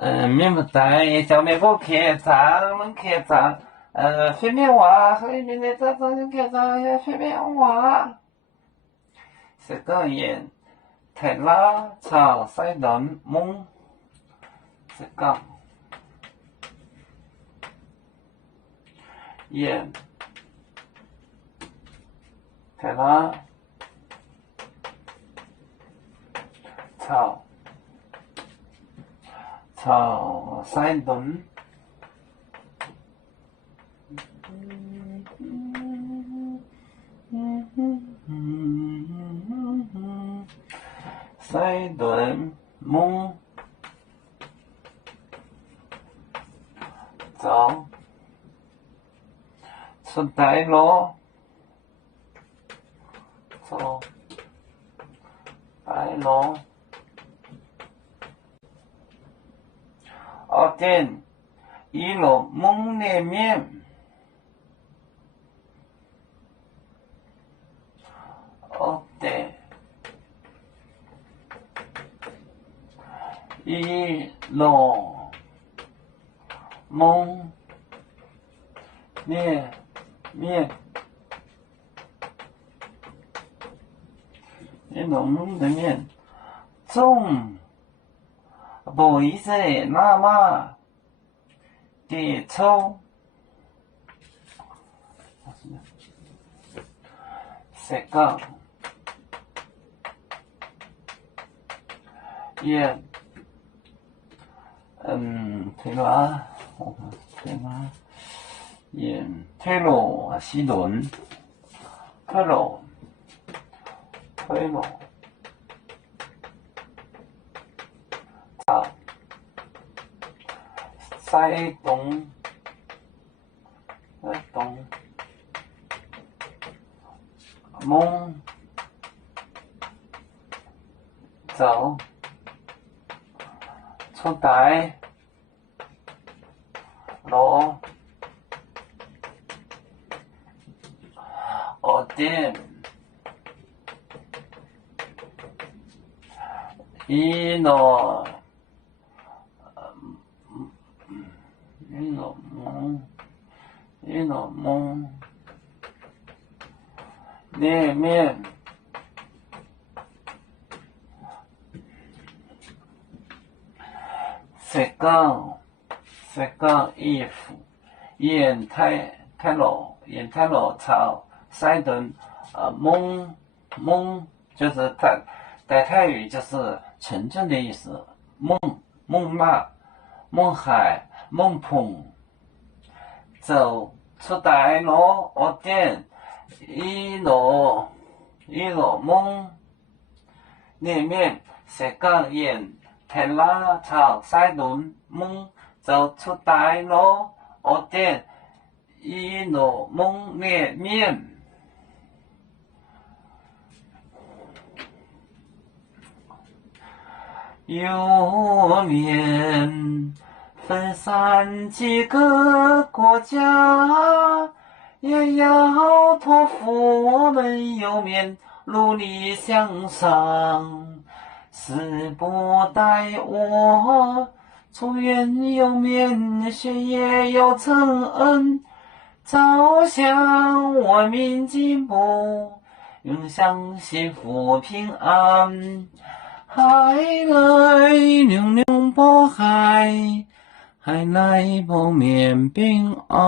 民不在，小妹不客栈，门客栈，飞面话，黑面的这种客栈也飞面话。是个人，太拉草塞人梦，是个人，太拉草。草塞人，塞人梦，走出大路，走大路。ở trên ý lộ mông nề miệng ở trên ý lộ mông nề miệng ý lộ mông nề miệng trong不一在那么的抽，这个也对了，对了，也推罗西伦，推罗。塞东，梦，走，出大路，ở trên ý nó梦里面这个衣服烟太老草塞顿梦就是在泰语就是纯正的意思，梦马梦海梦鹏走出大路我见一路梦里面是个人太拉草塞顿梦走出大路我见一路梦里面有面分散几个国家，也要托付我们有面努力向上。时不待我出院有面学业有成恩，照向我民进步，永享幸福平安。海来娘娘保海，海来保面平安。